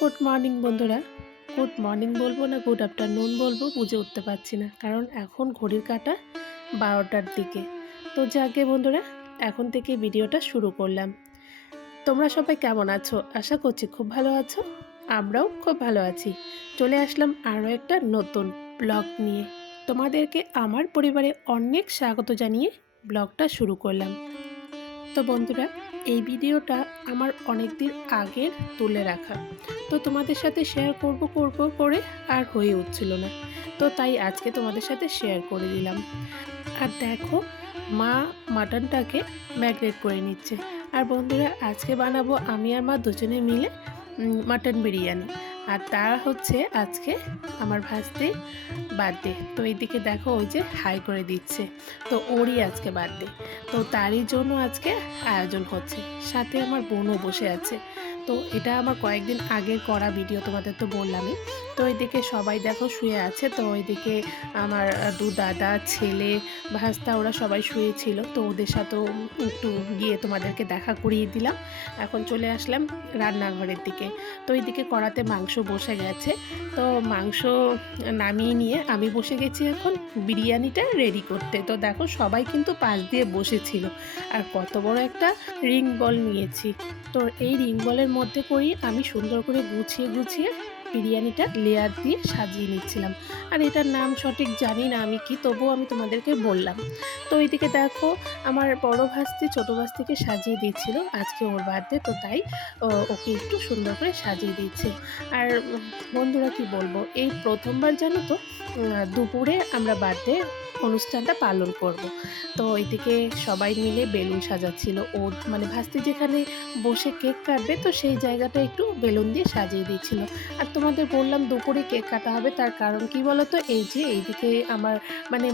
Good morning, বন্ধুরা। Good morning বলব না, গুড আফটারনুন বলব, বুঝে উঠতে পারছি না। কারণ এখন ঘড়ির কাটা বারোটার দিকে। তো যাকে বন্ধুরা, এখন থেকে ভিডিওটা শুরু করলাম। তোমরা সবাই কেমন আছো? আশা করছি খুব ভালো আছো। আমরাও খুব ভালো আছি। চলে আসলাম আরও একটা নতুন ব্লগ নিয়ে। তোমাদেরকে আমার পরিবারে অনেক স্বাগত জানিয়ে ব্লগটা শুরু করলাম। তো বন্ধুরা এই ভিডিওটা আমার অনেক দিন আগের তুলে রাখা। তো তোমাদের সাথে শেয়ার করব করব করে আর হয়ে উঠছিল না। তো তাই আজকে তোমাদের সাথে শেয়ার করে দিলাম। আর দেখো, মা মাটনটাকে ম্যাগনেট করে নিচ্ছে। আর বন্ধুরা, আজকে বানাবো আমি আর মা দুজনে মিলে মাটন বিরিয়ানি। আর তার হচ্ছে আজকে আমার ভাসতে বার্থডে তো এইদিকে দেখো ওই যে হাই করে দিচ্ছে। তো ওরই আজকে বার্থডে তো তারই জন্য আজকে আয়োজন হচ্ছে সাথে আমার বোনও বসে আছে। তো এটা আমার কয়েকদিন আগে করা ভিডিও তোমাদের তো বললামই। তো ওইদিকে সবাই দেখো শুয়ে আছে, তো ওইদিকে আমার দু দাদা, ছেলে, ভাস্তা ওরা সবাই শুয়েছিল, তো ওদের সাথেও একটু গিয়ে তোমাদেরকে দেখা করিয়ে দিলাম। এখন চলে আসলাম রান্নাঘরের দিকে। তো এইদিকে কড়াতে মাংস বসে গেছে, তো মাংস নামিয়ে নিয়ে আমি বসে গেছি এখন বিরিয়ানিটা রেডি করতে। তো দেখো সবাই কিন্তু পাশ দিয়ে বসেছিল, আর কত বড় একটা রিং বল নিয়েছি। তো এই রিং বলের মধ্যে করেই আমি সুন্দর করে গুছিয়ে গুছিয়ে বিরিয়ানিটা লেয়ার দিয়ে সাজিয়ে নিচ্ছিলাম। আর এটার নাম সঠিক জানি না আমি কি, তবুও আমি তোমাদেরকে বললাম। তো এইদিকে দেখো, আমার বড় ভাস্তি ছোটো ভাস্তিকে সাজিয়ে দিচ্ছিল আজকে ওর বার্থডে তো তাই ওকে একটু সুন্দর করে সাজিয়ে দিচ্ছে আর বন্ধুরা কি বলব, এই প্রথমবার জানো তো দুপুরে আমরা বার্থডে অনুষ্ঠানটা পালন করব। তো এইদিকে সবাই মিলে বেলুন সাজাচ্ছিল। ও মানে ভাস্তি যেখানে বসে কেক কাটবে, তো সেই জায়গাটা একটু বেলুন দিয়ে সাজিয়ে দিচ্ছিল। আর তোমাদের বললাম দুপুরে কেক কাটা হবে, তার কারণ কি বলো তো এই যে এইদিকে আমার মানে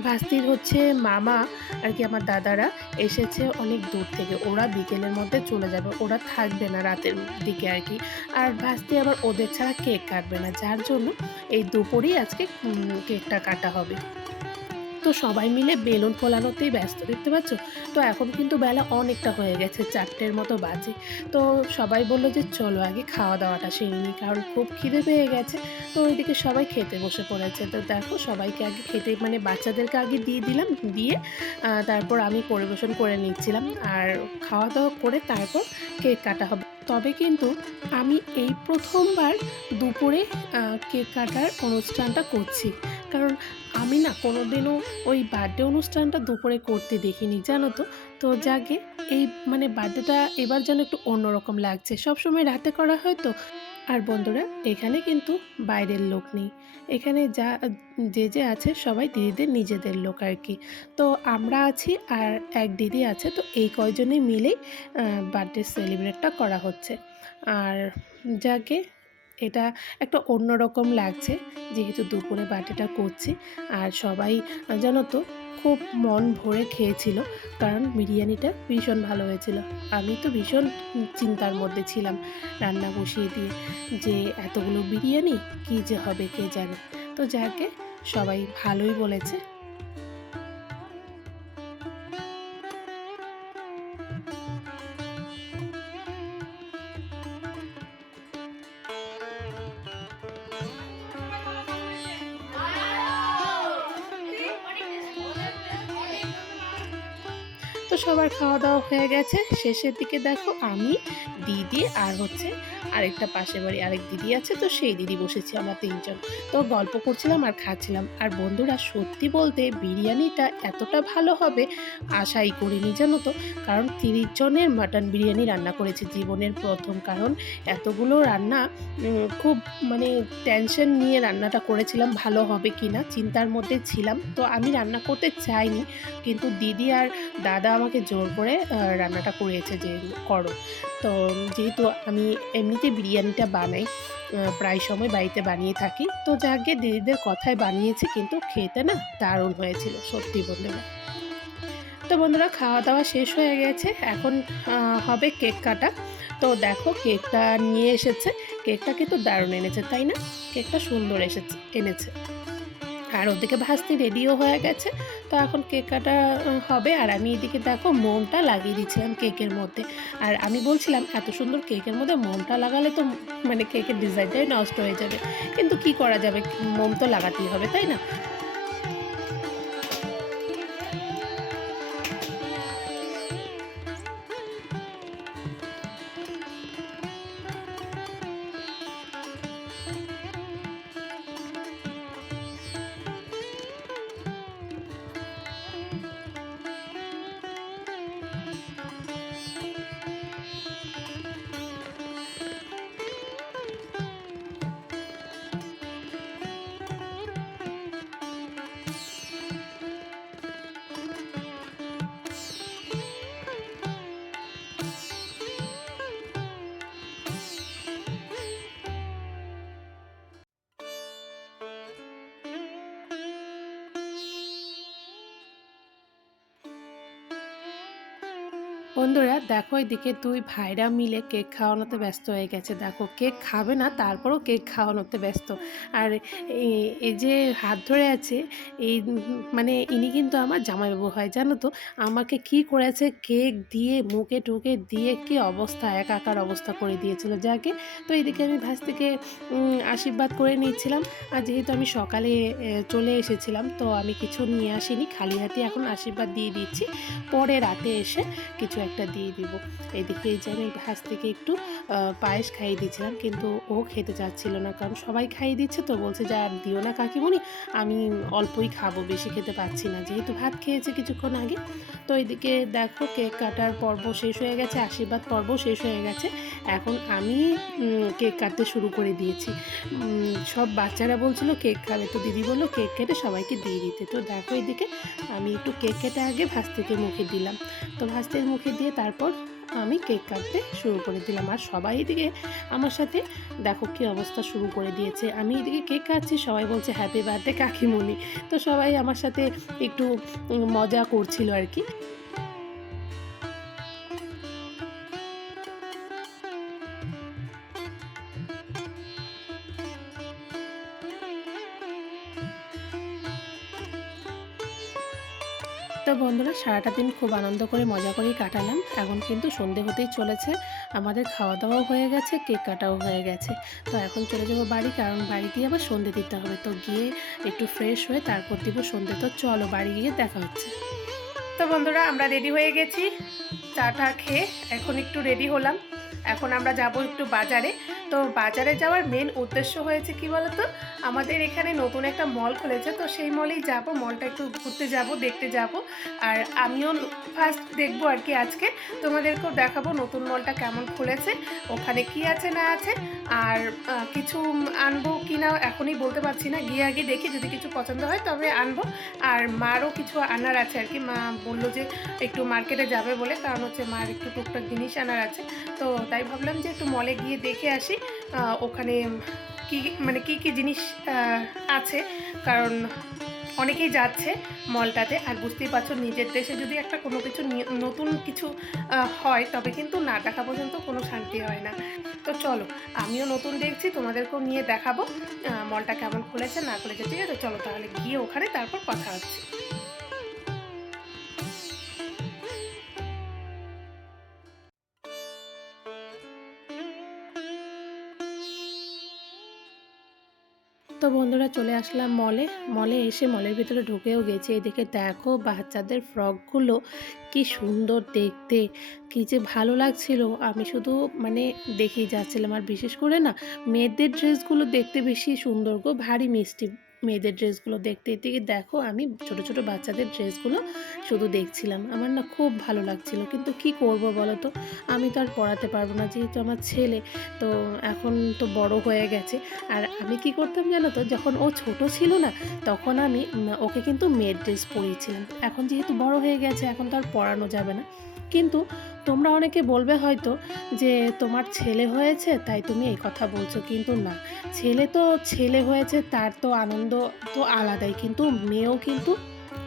ভাস্তির হচ্ছে মামা আর কি আমার দাদারা এসেছে অনেক দূর থেকে। ওরা বিকেলের মধ্যে চলে যাবে। ওরা থাকবে না রাতের দিকে আর কি। আর ভাস্তি আবার ওদের ছাড়া কেক কাটবে না। যার জন্য এই দুপুরেই আজকে কেকটা কাটা হবে। তো সবাই মিলে বেলুন ফোলানোতেই ব্যস্ত, দেখতে পাচ্ছ? তো এখন কিন্তু বেলা অনেকটা হয়ে গেছে, চারটের মতো বাজে। তো সবাই বলল যে চলো আগে খাওয়া দাওয়াটা সেরে নিই, কারণ খুব খিদে পেয়ে গেছে। তো ওইদিকে সবাই খেতে বসে পড়েছে। তো দেখো সবাইকে আগে খেতে মানে বাচ্চাদেরকে আগে দিয়ে দিলাম, দিয়ে তারপর আমি পরিবেশন করে নিচ্ছিলাম। আর খাওয়া দাওয়া করে তারপর কেক কাটা হবে। তবে কিন্তু আমি এই প্রথমবার দুপুরে কেক কাটার অনুষ্ঠানটা করছি। কারণ আমি না কোনোদিনও ওই বার্থডে অনুষ্ঠানটা দুপুরে করতে দেখিনি, জানো তো? তো যাকে এই মানে বার্থডেটা এবার যেন একটু অন্যরকম লাগছে। সবসময় রাতে করা হয় তো। আর বন্ধুরা, এখানে কিন্তু বাইরের লোক নেই। এখানে যা যে যে আছে সবাই দিদিদের নিজেদের লোক আর কি। তো আমরা আছি আর এক দিদি আছে, তো এই কয়জনে মিলেই বার্থডে সেলিব্রেটটা করা হচ্ছে। আর যাকে এটা একটা অন্যরকম লাগছে। যেহেতু দুপুরে বার্থডেটা করছি, আর সবাই জানো তো, খুব মন ভরে খেয়েছিল, কারণ বিরিয়ানিটা ভীষণ ভালো হয়েছিল। আমি তো ভীষণ চিন্তার মধ্যে ছিলাম রান্না বসিয়ে দিয়ে, যে এতগুলো বিরিয়ানি কী যে হবে কে জানে? তো যাকে, সবাই ভালোই বলেছে। তো সবার খাওয়া দাওয়া হয়ে গেছে। শেষের দিকে দেখো আমি, দিদি আর হচ্ছে আরেকটা পাশে বাড়ি আরেক দিদি আছে, তো সেই দিদি বসেছি আমরা তিনজন। তো গল্প করছিলাম আর খাচ্ছিলাম। আর বন্ধুরা সত্যি বলতে বিরিয়ানিটা এতটা ভালো হবে আশাই করিনি, জানো তো? কারণ তিরিশ জনের মাটন বিরিয়ানি রান্না করেছি জীবনের প্রথম। কারণ এতগুলো রান্না খুব মানে টেনশন নিয়ে রান্নাটা করেছিলাম ভালো হবে কি না চিন্তার মধ্যে ছিলাম। তো আমি রান্না করতে চাইনি, কিন্তু দিদি আর দাদা আমাকে জোর করে রান্নাটা করিয়েছে যে করো। তো যেহেতু আমি এমনিতে বিরিয়ানিটা বানাই প্রায় সময় বাড়িতে বানিয়ে থাকি, তো যাকে দিদিদের কথায় বানিয়েছি কিন্তু খেতে না দারুণ হয়েছিল, সত্যি বন্ধুরা তো বন্ধুরা খাওয়া দাওয়া শেষ হয়ে গেছে, এখন হবে কেক কাটা। তো দেখো কেকটা নিয়ে এসেছে, কেকটা কিন্তু দারুণ এনেছে, তাই না? কেকটা সুন্দর এসেছে, এনেছে। আর ওদিকে ভাস্তি রেডিও হয়ে গেছে তো এখন কেক কাটা হবে। আর আমি এদিকে দেখো মোমটা লাগিয়ে দিচ্ছিলাম কেকের মধ্যে। আর আমি বলছিলাম, এত সুন্দর কেকের মধ্যে মোমটা লাগালে তো মানে কেকের ডিজাইনটাই নষ্ট হয়ে যাবে। কিন্তু কি করা যাবে? মোম তো লাগাতেই হবে, তাই না? বন্ধুরা, দেখো এদিকে দুই ভাইরা মিলে কেক খাওয়ানোতে ব্যস্ত হয়ে গেছে। দেখো, কেক খাবে না, তারপরও কেক খাওয়ানোতে ব্যস্ত। আর এই- যে হাত ধরে আছে এই মানে ইনি কিন্তু আমার জামাইবাবু হয়, জানো তো? আমাকে কি করেছে, কেক দিয়ে, মুখে টুকে দিয়ে কি অবস্থা, একাকার অবস্থা করে দিয়েছিল। যাকে, তো এদিকে আমি ভাস থেকে আশীর্বাদ করে নিচ্ছিলাম। আর যেহেতু আমি সকালে চলে এসেছিলাম, তো আমি কিছু নিয়ে আসিনি, খালি হাতে এখন আশীর্বাদ দিয়ে দিচ্ছি। পরে রাতে এসে কিছু একটা দিয়ে দিব। এদিকে এই যে আমি থেকে একটু পায়েস খাইয়ে দিয়েছিলাম, কিন্তু ও খেতে চাচ্ছিল না, কারণ সবাই খাইয়ে দিচ্ছে তো, বলছে যে, আর দিও না কাকিমণি আমি অল্পই খাব, বেশি খেতে পাচ্ছি না। যেহেতু ভাত খেয়েছে কিছুক্ষণ আগে, তো এদিকে দেখো কেক কাটার পর্ব শেষ হয়ে গেছে, আশীর্বাদ পর্ব শেষ হয়ে গেছে। এখন আমি কেক কাটতে শুরু করে দিয়েছি। সব বাচ্চারা বলছিল, কেক খাবে। তো দিদি বলল, কেক কেটে সবাইকে দিয়ে দিতে। তো দেখো এদিকে, আমি একটু কেক কেটে আগে ভাস থেকে মুখে দিলাম। তো ভাস্তের মুখে দিয়ে তারপর আমি কেক কাটতে শুরু করে দিলাম। আর সবাই এদিকে আমার সাথে, দেখো কী অবস্থা শুরু করে দিয়েছে। আমি এদিকে কেক কাটছি, সবাই বলছে হ্যাপি বার্থডে কাকিমণি। তো সবাই আমার সাথে একটু মজা করছিল আর কি। তো বন্ধুরা, সারাটা দিন খুব আনন্দ করে, মজা করেই কাটালাম। এখন কিন্তু সন্ধে হতেই চলেছে। আমাদের খাওয়া দাওয়াও হয়ে গেছে, কেক কাটাও হয়ে গেছে। তো এখন চলে যাব বাড়ি, কারণ বাড়ি গিয়ে আবার সন্ধে দিতে হবে। তো গিয়ে একটু ফ্রেশ হয়ে তারপর দিব সন্ধে। তো চলো বাড়ি গিয়ে দেখা হচ্ছে। তো বন্ধুরা, আমরা রেডি হয়ে গেছি। চাটা খেয়ে এখন একটু রেডি হলাম। এখন আমরা যাব একটু বাজারে। তো বাজারে যাওয়ার মেন উদ্দেশ্য হয়েছে কি বলতো? আমাদের এখানে নতুন একটা মল খুলেছে, তো সেই মলেই যাব মলটা একটু ঘুরতে যাব, দেখতে যাব। আর আমিও ফার্স্ট দেখব আর কি আজকে। তোমাদেরকেও দেখাবো নতুন মলটা কেমন খুলেছে, ওখানে কি আছে, না আছে। আর কিছু আনব কি না এখনই বলতে পারছি না। গিয়ে আগে দেখি, যদি কিছু পছন্দ হয় তবে আনব। আর মারও কিছু আনার আছে আর কি। মা বলল যে একটু মার্কেটে যাবে বলে, কারণ হচ্ছে মার একটু টুকটাক জিনিস আনার আছে। তো তাই ভাবলাম যে একটু মলে গিয়ে দেখে আসি। ওখানে কি মানে কি কি জিনিস আছে। কারণ অনেকেই যাচ্ছে মলটাতে আর বুঝতেই পারছ নিজের দেশে যদি একটা কোনো কিছু নতুন কিছু হয় তবে কিন্তু না দেখা পর্যন্ত কোনো শান্তি হয় না। তো চলো, আমিও নতুন দেখছি, তোমাদেরকেও নিয়ে দেখাবো মলটা কেমন খুলেছে না খুলেছে। ঠিক আছে, চলো তাহলে গিয়ে ওখানে তারপর কথা হচ্ছে। তো বন্ধুরা চলে আসলাম মলে। মলে এসে মলের ভিতরে ঢুকেও গেছে। এদিকে দেখো বাচ্চাদের ফ্রকগুলো কি সুন্দর দেখতে, কি যে ভালো লাগছিল। আমি শুধু মানে দেখেই যাচ্ছিলাম আর বিশেষ করে না মেয়েদের ড্রেসগুলো দেখতে বেশি সুন্দর গো, ভারী মিষ্টি। মেয়েদের ড্রেসগুলো দেখতে এদিকে দেখো আমি ছোট ছোট বাচ্চাদের ড্রেসগুলো শুধু দেখছিলাম। আমার না খুব ভালো লাগছিল। কিন্তু কি করব বলো তো? আমি তো আর পড়াতে পারব না যেহেতু আমার ছেলে। তো এখন তো বড় হয়ে গেছে। আর আমি কি করতাম জানো তো? যখন ও ছোট ছিল না, তখন আমি ওকে কিন্তু মেয়ের ড্রেস পরিয়েছিলাম। এখন যেহেতু বড় হয়ে গেছে, এখন তো আর পরানো যাবে না। কিন্তু তোমরা অনেকে বলবে হয়তো যে, তোমার ছেলে হয়েছে, তাই তুমি এই কথা বলছো। কিন্তু না। ছেলে তো ছেলে হয়েছে, তার তো আনন্দ তো আলাদাই। কিন্তু মেয়েও কিন্তু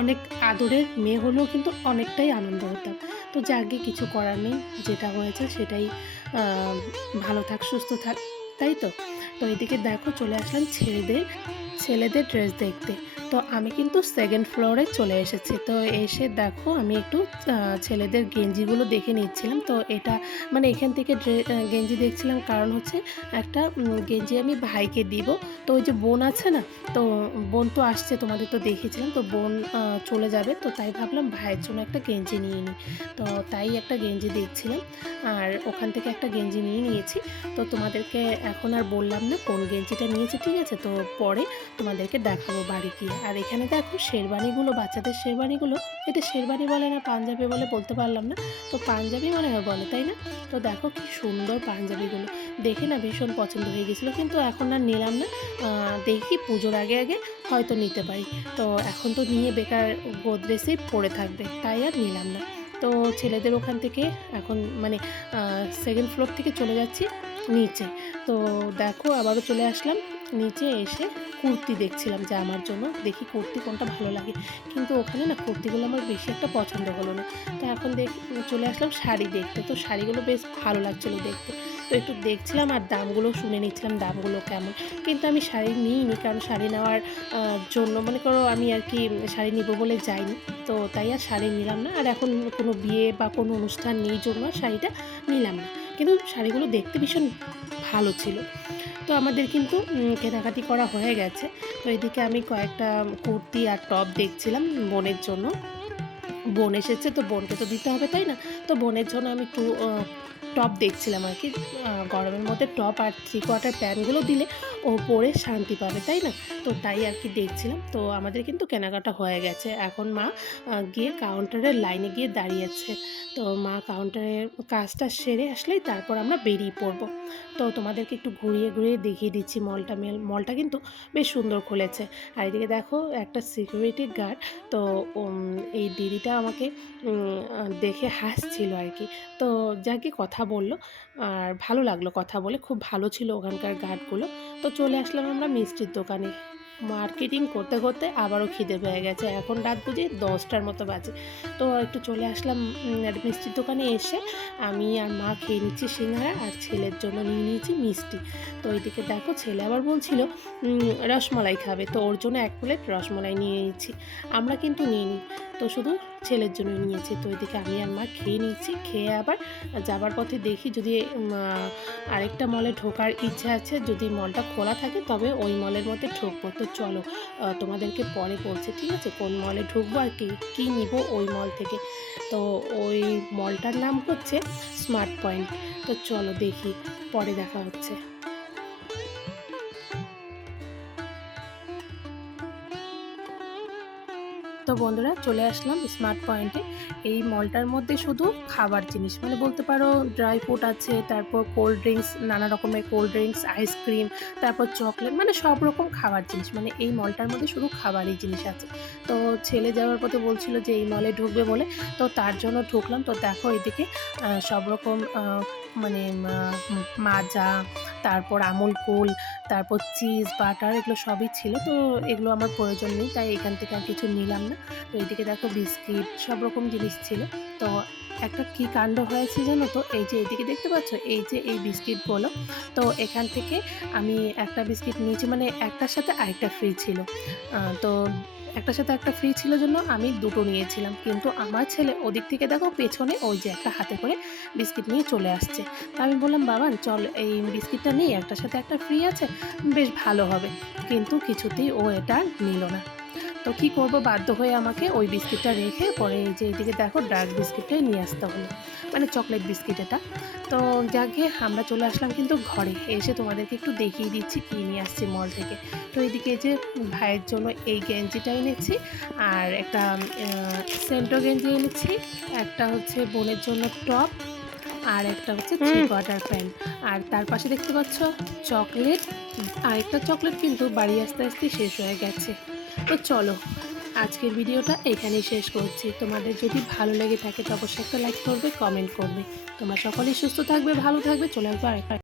অনেক আদরের মেয়ে হলেও কিন্তু অনেকটাই আনন্দ হতাম। তো যাকে কিছু করার নেই, যেটা হয়েছে সেটাই ভালো থাক, সুস্থ থাক, তাই তো? তো এদিকে দেখো চলে আসলাম ছেলেদের ছেলেদের ড্রেস দেখতে। তো আমি কিন্তু সেকেন্ড ফ্লোরে চলে এসেছি। তো এসে দেখো আমি একটু ছেলেদের গেঞ্জিগুলো দেখে নিচ্ছিলাম। তো এটা মানে এখান থেকে গেঞ্জি দেখছিলাম। কারণ হচ্ছে একটা গেঞ্জি আমি ভাইকে দিব। তো ওই যে বোন আছে না, তো বোন তো আসছে, তোমাদের তো দেখেছিলাম। তো বোন চলে যাবে। তো তাই ভাবলাম ভাইয়ের জন্য একটা গেঞ্জি নিয়ে নিই তো তাই একটা গেঞ্জি দেখছিলাম। আর ওখান থেকে একটা গেঞ্জি নিয়ে নিয়েছি। তো তোমাদেরকে এখন আর বললাম না কোন গেঞ্জিটা নিয়েছি, ঠিক আছে? তো পরে তোমাদেরকে দেখাবো বাড়ি গিয়ে। আর এখানে দেখো শেরবানিগুলো, বাচ্চাদের শেরবানিগুলো, এটা শেরবানি বলে না, পাঞ্জাবি বলে বলতে পারলাম না। তো পাঞ্জাবি মনে হয় বলে, তাই না? তো দেখো কি সুন্দর পাঞ্জাবিগুলো। দেখে না ভীষণ পছন্দ হয়ে গেছিল, কিন্তু এখন আর নিলাম না। দেখি পুজোর আগে আগে হয়তো নিতে পারি। তো এখন তো নিয়ে বেকার গোদরেজেই পড়ে থাকবে, তাই আর নিলাম না। তো ছেলেদের ওখান থেকে এখন মানে সেকেন্ড ফ্লোর থেকে চলে যাচ্ছি, নিচে। তো দেখো আবারও চলে আসলাম। নিচে এসে কুর্তি দেখছিলাম যে আমার জন্য। দেখি কুর্তি কোনটা ভালো লাগে। কিন্তু ওখানে না কুর্তিগুলো আমার বেশি একটা পছন্দ হলো না। তো এখন দেখ, চলে আসলাম শাড়ি দেখতে। তো শাড়িগুলো বেশ ভালো লাগছিল দেখতে। তো একটু দেখছিলাম আর দামগুলো শুনে নিচ্ছিলাম দামগুলো কেমন। কিন্তু আমি শাড়ি নিইনি, কারণ শাড়ি নেওয়ার জন্য মনে করো আমি আর কি শাড়ি নিব বলে যাইনি। তো তাই আর শাড়ি নিলাম না। আর এখন কোনো বিয়ে বা কোনো অনুষ্ঠান নেই জন্য শাড়িটা নিলাম না। কিন্তু শাড়িগুলো দেখতে ভীষণ ভালো ছিল। তো আমাদের কিন্তু কেনাকাটি করা হয়ে গেছে। তো এদিকে আমি কয়েকটা কুর্তি আর টপ দেখছিলাম বোনের জন্য। বোন এসেছে তো বোনকে তো দিতে হবে, তাই না? তো বোনের জন্য আমি একটু টপ দেখছিলাম আর কি। গরমের মধ্যে টপ আর থ্রি কোয়ার্টার প্যান্টগুলো দিলে ও পরে শান্তি পাবে, তাই না? তো তাই আর কি দেখছিলাম। তো আমাদের কিন্তু কেনাকাটা হয়ে গেছে। এখন মা গিয়ে কাউন্টারের লাইনে গিয়ে দাঁড়িয়েছে। তো মা কাউন্টারের কাজটা সেরে আসলেই তারপর আমরা বেরিয়ে পড়ব। তো তোমাদেরকে একটু ঘুরিয়ে ঘুরিয়ে দেখিয়ে দিচ্ছি মলটা মেল মলটা কিন্তু বেশ সুন্দর খুলেছে। আর এদিকে দেখো একটা সিকিউরিটি গার্ড তো এই দিদিটা আমাকে দেখে হাসছিল আর কি। তো যাকে কথা বলল, আর ভালো লাগল কথা বলে, খুব ভালো ছিল ওখানকার গার্ডগুলো তো চলে আসলাম আমরা মিষ্টির দোকানে। মার্কেটিং করতে করতে আবারও খিদে পেয়ে গেছে। এখন রাত বুঝি দশটার মতো বাজে। তো একটু চলে আসলাম মিষ্টির দোকানে এসে আমি আর মা খেয়ে নিচ্ছি সিঙ্গারা আর ছেলের জন্য নিয়ে নিয়েছি মিষ্টি। তো ওইদিকে দেখো ছেলে আবার বলছিল রসমালাই খাবে। তো ওর জন্য এক প্লেট রসমালাই নিয়ে নিয়েছি আমরা কিন্তু নিই তো শুধু ছেলের জন্য নিয়েছি। তো ওইদিকে আমি আর মা খেয়ে নিচ্ছি। খেয়ে আবার যাবার পথে দেখি যদি আরেকটা মলে ঢোকার ইচ্ছা আছে, যদি মলটা খোলা থাকে তবে ওই মলের মধ্যে ঢুকবো। তো চলো তোমাদেরকে পরে পড়ছে ঠিক আছে? কোন মলে ঢুকবো আর কি, কী নিব ওই মল থেকে? তো ওই মলটার নাম হচ্ছে স্মার্ট পয়েন্ট তো চলো দেখি, পরে দেখা হচ্ছে। তো বন্ধুরা চলে আসলাম স্মার্ট পয়েন্টে এই মলটার মধ্যে শুধু খাবার জিনিস মানে বলতে পারো ড্রাই ফ্রুট আছে, তারপর কোল্ড ড্রিঙ্কস নানা রকমের কোল্ড ড্রিঙ্কস আইসক্রিম তারপর চকলেট মানে সব রকম খাবার জিনিস মানে এই মলটার মধ্যে শুধু খাবারই জিনিস আছে। তো ছেলে যাওয়ার পথে বলছিল যে এই মলে ঢুকবে বলে, তো তার জন্য ঢুকলাম। তো দেখো এদিকে সব রকম মানে মাজা তারপর আমুল কুল, তারপর চিজ, বাটার এগুলো সবই ছিল। তো এগুলো আমার প্রয়োজন নেই, তাই এখান থেকে আর কিছু নিলাম না। তো এদিকে দেখো বিস্কিট, সব রকম জিনিস ছিল। তো একটা কি কাণ্ড হয়েছে জানো তো? এই যে এদিকে দেখতে পাচ্ছ? এই যে এই বিস্কিটগুলো। তো এখান থেকে আমি একটা বিস্কিট নিয়েছি মানে একটার সাথে আরেকটা ফ্রি ছিল। তো একটার সাথে একটা ফ্রি ছিল জন্য আমি দুটো নিয়েছিলাম। কিন্তু আমার ছেলে ওদিক থেকে দেখো পেছনে ওই যে একটা হাতে করে বিস্কিট নিয়ে চলে আসছে। তা আমি বললাম, বাবা, চল এই বিস্কিটটা নিয়ে একটা সাথে একটা ফ্রি আছে, বেশ ভালো হবে। কিন্তু কিছুতেই ও এটা নিল না। তো কি করব? বাধ্য হয়ে আমাকে ওই বিস্কিটটা রেখে পরে এই যে এদিকে দেখো ডার্ক বিস্কিটটাই নিয়ে আসতে হলো মানে চকলেট বিস্কিট এটা। তো যাকে আমরা চলে আসলাম কিন্তু ঘরে। এসে তোমাদেরকে একটু দেখিয়ে দিচ্ছি কী নিয়ে আসছি মল থেকে। তো এদিকে যে ভাইয়ের জন্য এই গেঞ্জিটা এনেছি আর একটা সেন্টো গেঞ্জি এনেছি। একটা হচ্ছে বোনের জন্য টপ আর একটা হচ্ছে থ্রি কোয়ার্টার প্যান্ট আর তার পাশে দেখতে পাচ্ছ চকলেট। আর একটা চকলেট কিন্তু বাড়ি আস্তে আস্তে শেষ হয়ে গেছে। তো চলো, আজকের ভিডিওটা এখানেই শেষ করছি। তোমাদের যদি ভালো লেগে থাকে তো অবশ্যই একটা লাইক করবে কমেন্ট করবে। তোমরা সকলেই সুস্থ থাকবে, ভালো থাকবে, চলে আসব আরেকটা